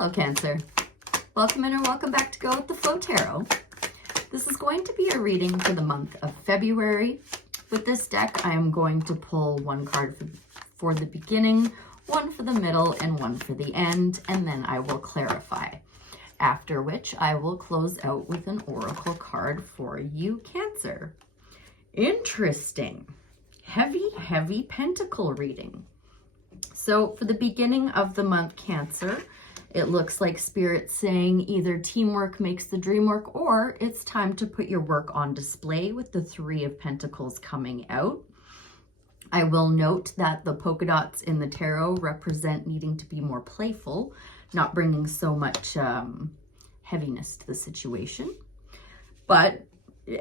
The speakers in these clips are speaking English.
Hello, Cancer. Welcome in or welcome back to Go with the Flow Tarot. This is going to be a reading for the month of February. With this deck, I am going to pull one card for the beginning, one for the middle, and one for the end, and then I will clarify. After which, I will close out with an oracle card for you, Cancer. Interesting. Heavy pentacle reading. So for the beginning of the month, Cancer, it looks like Spirit saying either teamwork makes the dream work or it's time to put your work on display with the Three of Pentacles coming out. I will note that the polka dots in the tarot represent needing to be more playful, not bringing so much heaviness to the situation. But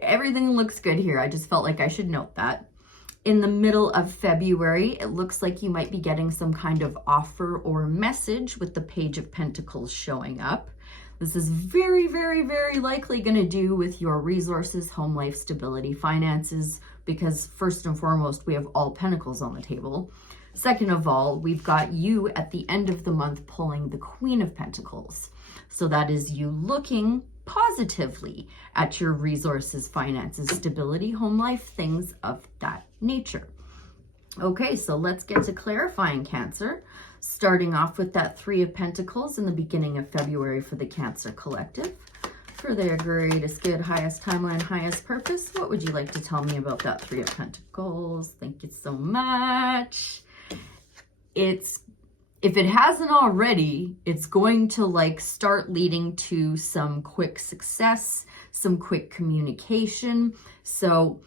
everything looks good here. I just felt like I should note that. In the middle of February, it looks like you might be getting some kind of offer or message with the Page of Pentacles showing up. This is very likely going to do with your resources, home life, stability, finances, because first and foremost, we have all pentacles on the table. Second of all, we've got you at the end of the month pulling the Queen of Pentacles. So that is you looking positively at your resources, finances, stability, home life, things of that nature. Okay, so let's get to clarifying, Cancer. Starting off with that Three of Pentacles in the beginning of February for the Cancer Collective. For their greatest good, highest timeline, highest purpose, what would you like to tell me about that Three of Pentacles? Thank you so much. If it hasn't already, it's going to start leading to some quick success, some quick communication. So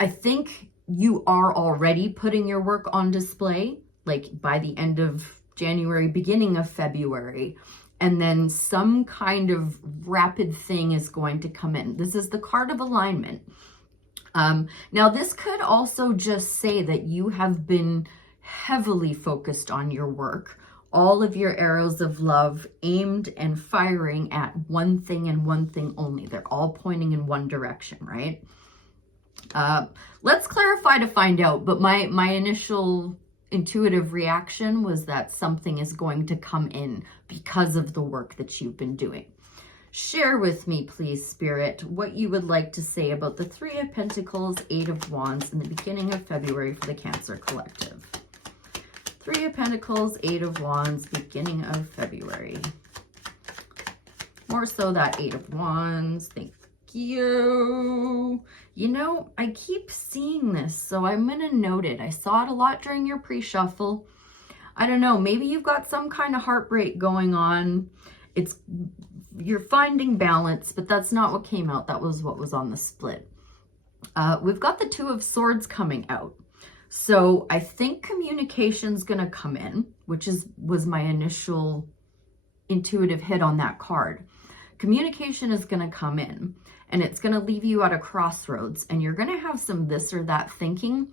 I think you are already putting your work on display, by the end of January, beginning of February, and then some kind of rapid thing is going to come in. This is the card of alignment. Now, this could also just say that you have been heavily focused on your work, all of your arrows of love aimed and firing at one thing and one thing only. They're all pointing in one direction, right? Let's clarify to find out, but my initial intuitive reaction was that something is going to come in because of the work that you've been doing. Share with me, please, Spirit, what you would like to say about the Three of Pentacles, Eight of Wands in the beginning of February for the Cancer Collective. Three of Pentacles, Eight of Wands, beginning of February. More so that Eight of Wands. Thank you. You know, I keep seeing this, so I'm going to note it. I saw it a lot during your pre-shuffle. I don't know, maybe you've got some kind of heartbreak going on. You're finding balance, but that's not what came out. That was what was on the split. We've got the Two of Swords coming out. So I think communication's going to come in, which was my initial intuitive hit on that card. Communication is going to come in, and it's going to leave you at a crossroads, and you're going to have some this or that thinking.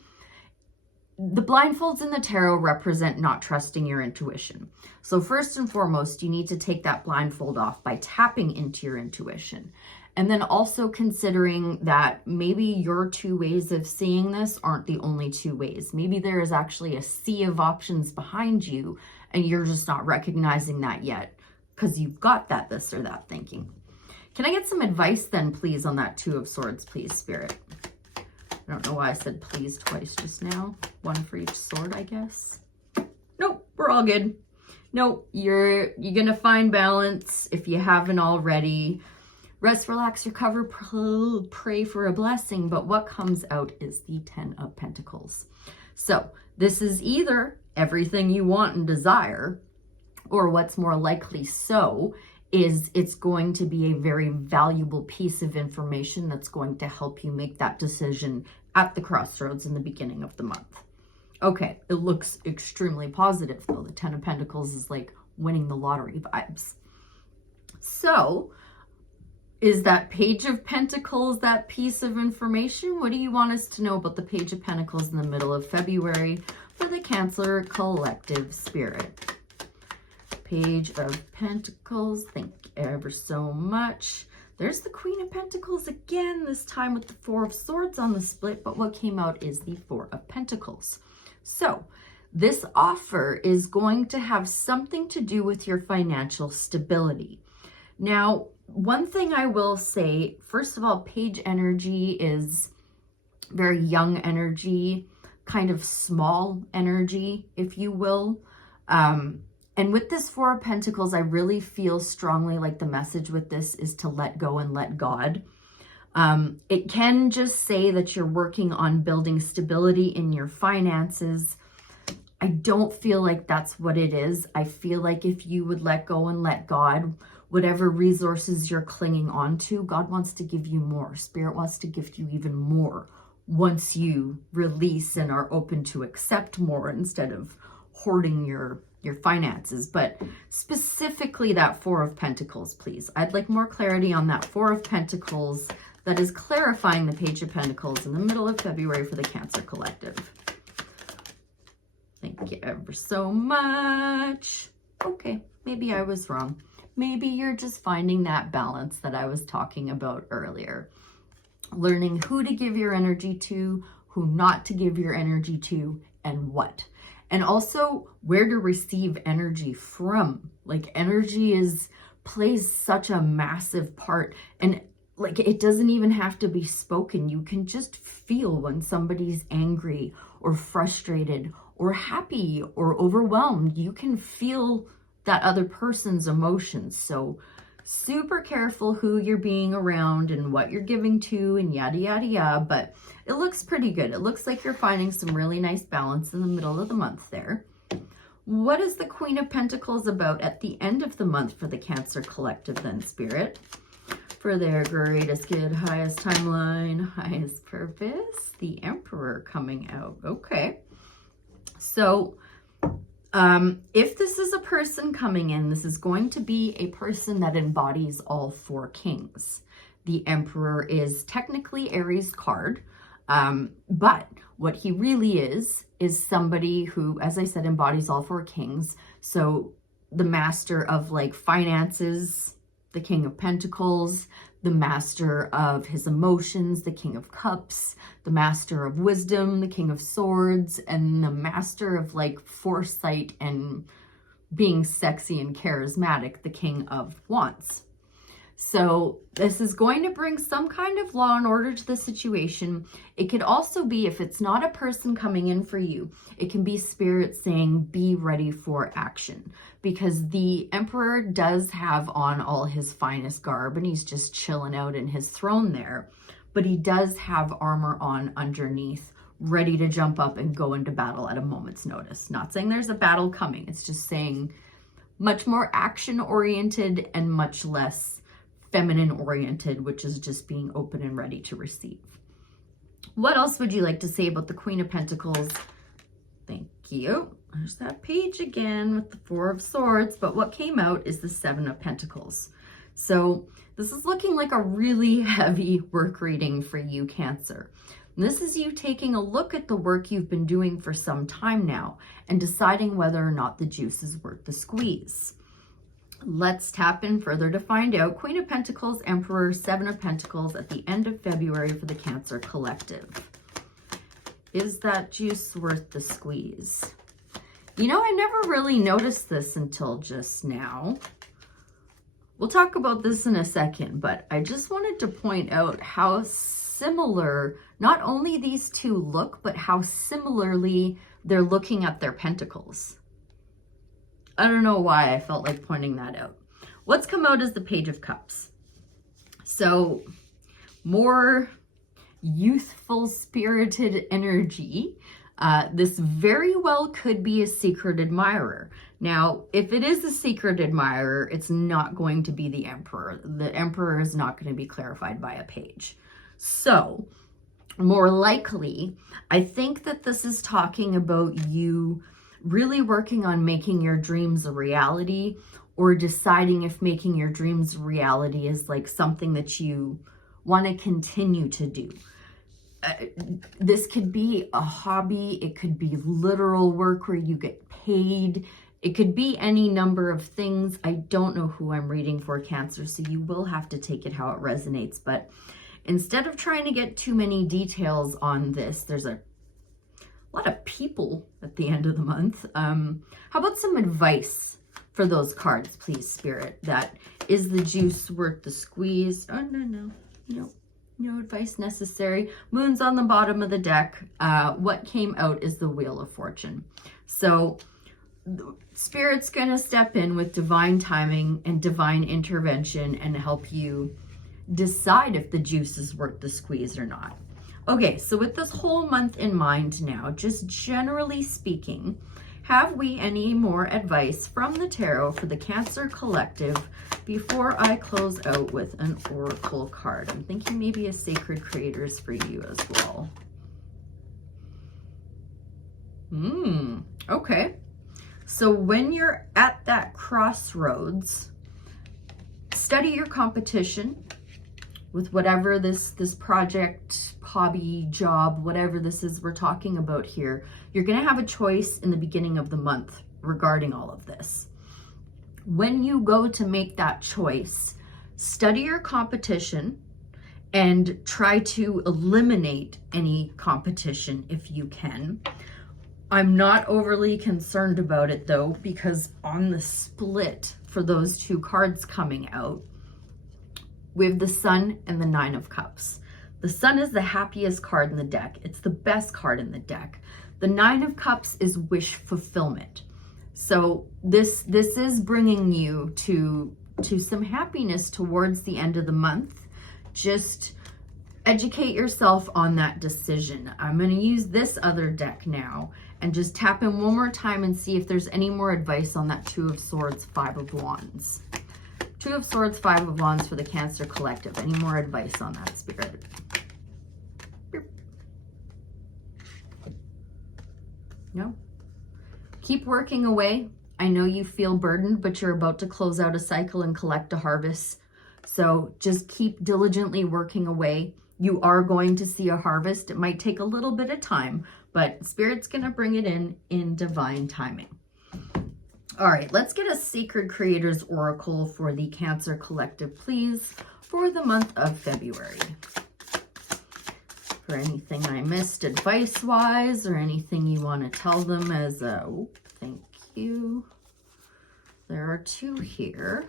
The blindfolds in the tarot represent not trusting your intuition. So first and foremost, you need to take that blindfold off by tapping into your intuition. And then also considering that maybe your two ways of seeing this aren't the only two ways. Maybe there is actually a sea of options behind you and you're just not recognizing that yet because you've got that this or that thinking. Can I get some advice then, please, on that Two of Swords, please, Spirit? I don't know why I said please twice just now. One for each sword, I guess. Nope, we're all good. Nope, you're going to find balance if you haven't already. Rest, relax, recover, pray for a blessing. But what comes out is the Ten of Pentacles. So this is either everything you want and desire, or what's more likely so is it's going to be a very valuable piece of information that's going to help you make that decision at the crossroads in the beginning of the month. Okay, it looks extremely positive though. The Ten of Pentacles is like winning the lottery vibes. So is that Page of Pentacles that piece of information? What do you want us to know about the Page of Pentacles in the middle of February for the Cancer Collective, Spirit? Page of Pentacles, thank you ever so much. There's the Queen of Pentacles again, this time with the Four of Swords on the split, but what came out is the Four of Pentacles. So This offer is going to have something to do with your financial stability. Now, one thing I will say, first of all, page energy is very young energy, kind of small energy, if you will. And with this Four of Pentacles, I really feel strongly like the message with this is to let go and let God. It can just say that you're working on building stability in your finances. I don't feel like that's what it is. I feel like if you would let go and let God, whatever resources you're clinging on to, God wants to give you more. Spirit wants to give you even more once you release and are open to accept more instead of hoarding your finances. But specifically that Four of Pentacles, please. I'd like more clarity on that Four of Pentacles that is clarifying the Page of Pentacles in the middle of February for the Cancer Collective. Thank you ever so much. Okay, maybe I was wrong. Maybe you're just finding that balance that I was talking about earlier. Learning who to give your energy to, who not to give your energy to, and what. And also where to receive energy from. Like energy plays such a massive part. And like it doesn't even have to be spoken. You can just feel when somebody's angry or frustrated or happy or overwhelmed. You can feel that other person's emotions. So super careful who you're being around and what you're giving to and yada, yada, yada. But it looks pretty good. It looks like you're finding some really nice balance in the middle of the month there. What is the Queen of Pentacles about at the end of the month for the Cancer Collective then, Spirit? For their greatest good, highest timeline, highest purpose, the Emperor coming out. Okay. So if this is a person coming in, this is going to be a person that embodies all four kings. The Emperor is technically Aries card, but what he really is somebody who, as I said, embodies all four kings. So the master of like finances, the King of Pentacles, the master of his emotions, the King of Cups, the master of wisdom, the King of Swords, and the master of like foresight and being sexy and charismatic, the King of Wands. So this is going to bring some kind of law and order to the situation. It could also be, if it's not a person coming in for you, it can be Spirit saying, be ready for action. Because the Emperor does have on all his finest garb and he's just chilling out in his throne there. But he does have armor on underneath, ready to jump up and go into battle at a moment's notice. Not saying there's a battle coming. It's just saying much more action-oriented and much less feminine oriented, which is just being open and ready to receive. What else would you like to say about the Queen of Pentacles? Thank you. There's that page again with the Four of Swords, but what came out is the Seven of Pentacles. So this is looking like a really heavy work reading for you, Cancer. This is you taking a look at the work you've been doing for some time now and deciding whether or not the juice is worth the squeeze. Let's tap in further to find out. Queen of Pentacles, Emperor, Seven of Pentacles at the end of February for the Cancer Collective. Is that juice worth the squeeze? You know, I never really noticed this until just now. We'll talk about this in a second, but I just wanted to point out how similar not only these two look, but how similarly they're looking at their pentacles. I don't know why I felt like pointing that out. What's come out is the Page of Cups. So more youthful, spirited energy. This very well could be a secret admirer. Now, if it is a secret admirer, it's not going to be the Emperor. The Emperor is not going to be clarified by a page. So, more likely, I think that this is talking about you really working on making your dreams a reality, or deciding if making your dreams a reality is like something that you want to continue to do. This could be a hobby. It could be literal work where you get paid. It could be any number of things. I don't know who I'm reading for, Cancer, so you will have to take it how it resonates. But instead of trying to get too many details on this, there's a a lot of people at the end of the month. How about some advice for those cards, please, Spirit? That is the juice worth the squeeze? Oh, no advice necessary. Moon's on the bottom of the deck. What came out is the Wheel of Fortune. So Spirit's going to step in with divine timing and divine intervention and help you decide if the juice is worth the squeeze or not. Okay, so with this whole month in mind now, just generally speaking, have we any more advice from the tarot for the Cancer Collective before I close out with an oracle card? I'm thinking maybe a Sacred Creators for you as well. Okay. So when you're at that crossroads, study your competition with whatever this project, hobby, job, whatever this is we're talking about here. You're going to have a choice in the beginning of the month regarding all of this. When you go to make that choice, study your competition and try to eliminate any competition if you can. I'm not overly concerned about it though, because on the split for those two cards coming out, we have the Sun and the Nine of Cups. The Sun is the happiest card in the deck. It's the best card in the deck. The Nine of Cups is wish fulfillment. So this is bringing you to some happiness towards the end of the month. Just educate yourself on that decision. I'm going to use this other deck now and just tap in one more time and see if there's any more advice on that Two of Swords, Five of Wands. Two of Swords, Five of Wands for the Cancer Collective. Any more advice on that, Spirit? No? Keep working away. I know you feel burdened, but you're about to close out a cycle and collect a harvest. So just keep diligently working away. You are going to see a harvest. It might take a little bit of time, but Spirit's going to bring it in divine timing. All right, let's get a Sacred Creators Oracle for the Cancer Collective, please, for the month of February. For anything I missed advice-wise or anything you want to tell them as a, oh, thank you. There are two here.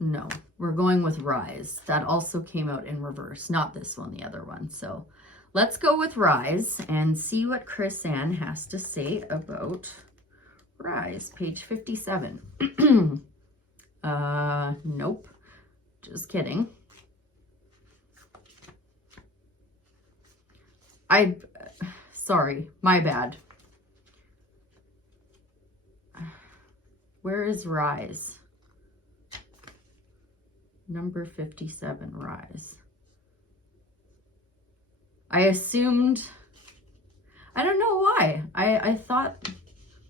No, we're going with Rise. That also came out in reverse, not this one, the other one. So let's go with Rise and see what Chris Ann has to say about Rise, page 57. Nope. Just kidding. Sorry, my bad. Where is Rise? Number 57, Rise. I assumed, I don't know why. I thought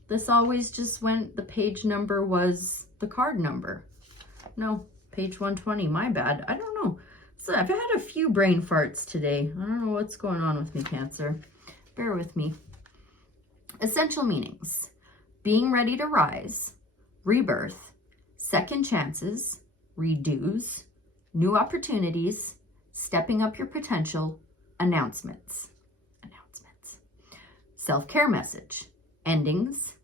this always just went, the page number was the card number. No, page 120, my bad. I don't know. So I've had a few brain farts today. I don't know what's going on with me, Cancer. Bear with me. Essential meanings: being ready to rise, rebirth, second chances, redos, new opportunities, stepping up your potential, announcements. Self-care message: endings,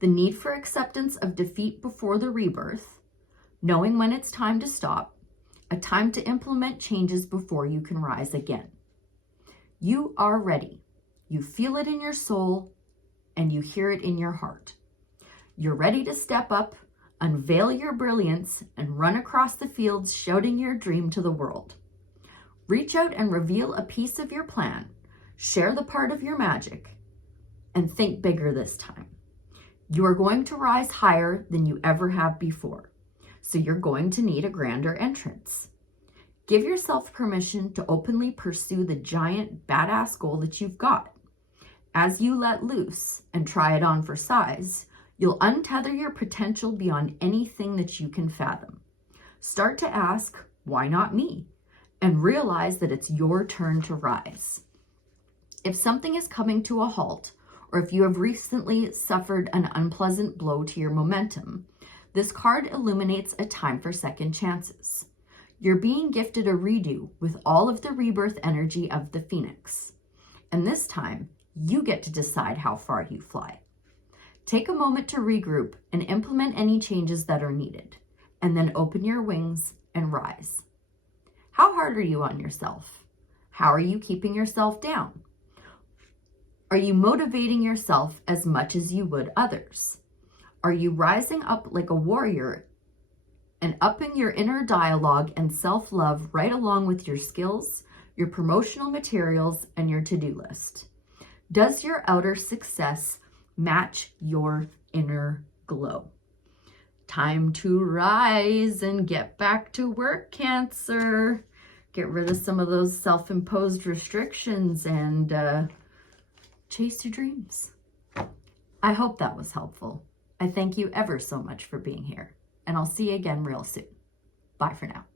the need for acceptance of defeat before the rebirth, knowing when it's time to stop, a time to implement changes before you can rise again. You are ready. You feel it in your soul and you hear it in your heart. You're ready to step up, unveil your brilliance, and run across the fields shouting your dream to the world. Reach out and reveal a piece of your plan. Share the part of your magic and think bigger this time. You are going to rise higher than you ever have before, so you're going to need a grander entrance. Give yourself permission to openly pursue the giant badass goal that you've got. As you let loose and try it on for size, you'll untether your potential beyond anything that you can fathom. Start to ask, why not me? And realize that it's your turn to rise. If something is coming to a halt, or if you have recently suffered an unpleasant blow to your momentum, this card illuminates a time for second chances. You're being gifted a redo with all of the rebirth energy of the Phoenix. And this time, you get to decide how far you fly. Take a moment to regroup and implement any changes that are needed, and then open your wings and rise. How hard are you on yourself? How are you keeping yourself down? Are you motivating yourself as much as you would others? Are you rising up like a warrior and upping your inner dialogue and self-love right along with your skills, your promotional materials, and your to-do list? Does your outer success match your inner glow? Time to rise and get back to work, Cancer. Get rid of some of those self-imposed restrictions and chase your dreams. I hope that was helpful. I thank you ever so much for being here, and I'll see you again real soon. Bye for now.